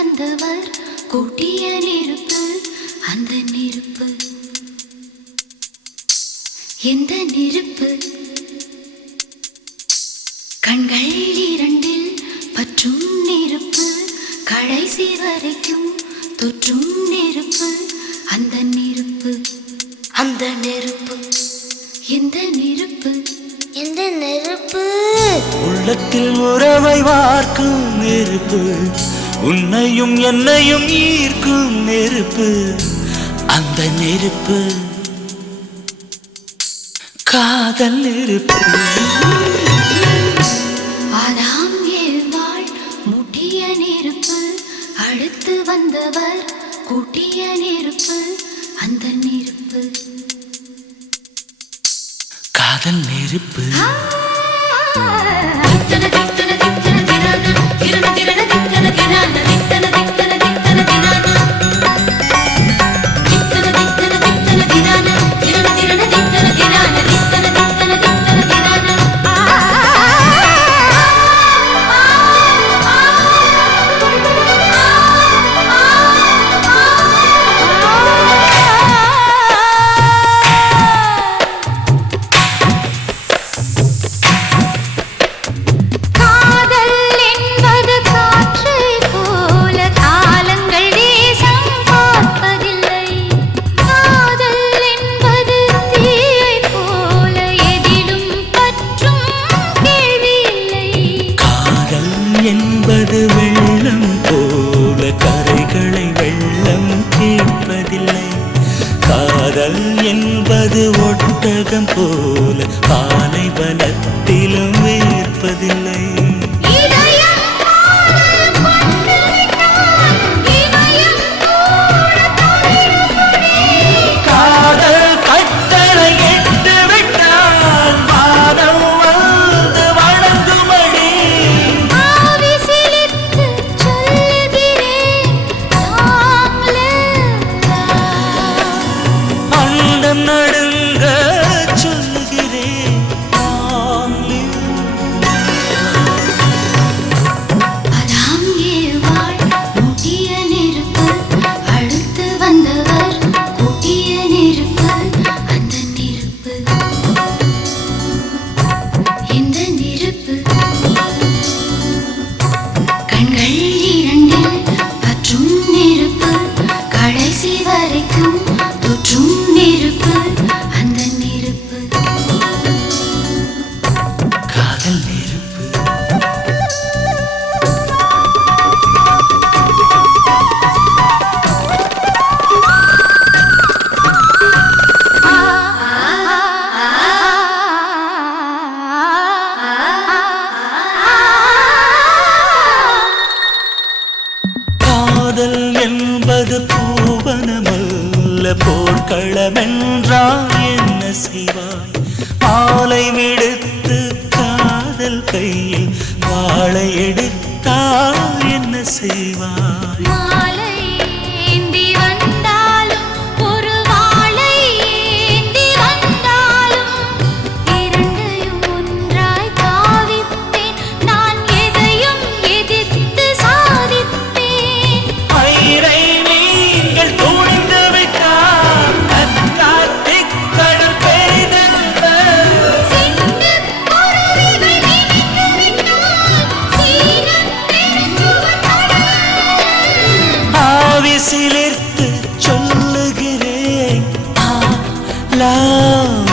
வந்தவர் கூட்டிய நெருப்பு. அந்த நெருப்பு எந்த நெருப்பு? கண்கள் இரண்டில் பற்றும் நெருப்பு, கடைசி வரைக்கும் தொற்றும் நெருப்பு. அந்த நெருப்பு, அந்த நெருப்பு எந்த நெருப்பு? எந்த நெருப்பு? உள்ளத்தில் உறவை வார்க்கும் நெருப்பு, உன்னையும் என்னையும் ஈர்க்கும் நெருப்பு. அந்த நெருப்பு காதல் நெருப்பு. ஆதாம் ஏவாள் முட்டிய நெருப்பு, அடுத்து வந்தவர் கூட்டிய நெருப்பு. அந்த நெருப்பு காதல் நெருப்பு. என்பது வெள்ளம் போல கரைகளை வெள்ளம் கேட்பதில்லை. காதல் என்பது ஒட்டகம் போல பாலைவனத்திலும் வேர்ப்பதில்லை. நடுங்க சொல்லுகிறேன் ஆதாம் ஏவாள் முட்டிய நெருப்பு, அடுத்து வந்தவர் கூட்டிய நெருப்பு. அந்த நெருப்பு எந்த நெருப்பு? கண்கள் இரண்டில் பற்றும் நெருப்பு, கடைசி வரைக்கும் தொற்றும் நெருப்பு. அந்த நெருப்பு காதல் நெருப்பு. காதல் என்பது பூவனமல்ல, போர்க்களமென்றால் என்ன செய்வாய்? மாலை விடுத்து காதல் கையில் வாழை எடுத்தால் என்ன செய்வாய்? மாலை ஏந்தி வந்தாலும் ஒரு வாளை ஏந்தி வந்தாலும் இரண்டையும் ஒன்றாய் காவிப்பேன். நான் எதையும் எதிர்த்து சாதிப்பேன். பயிரை நீங்கள் துணிந்து விட்டால் அத்தாத்திக் கடல் பெரிதல்ல. சிங்கக் குருவிகள் நினைத்து விட்டால் சீனப் பெருஞ்சுவர் கடல். ஆவி சிலிர்த்து சொல்லுகிறேன், லவ்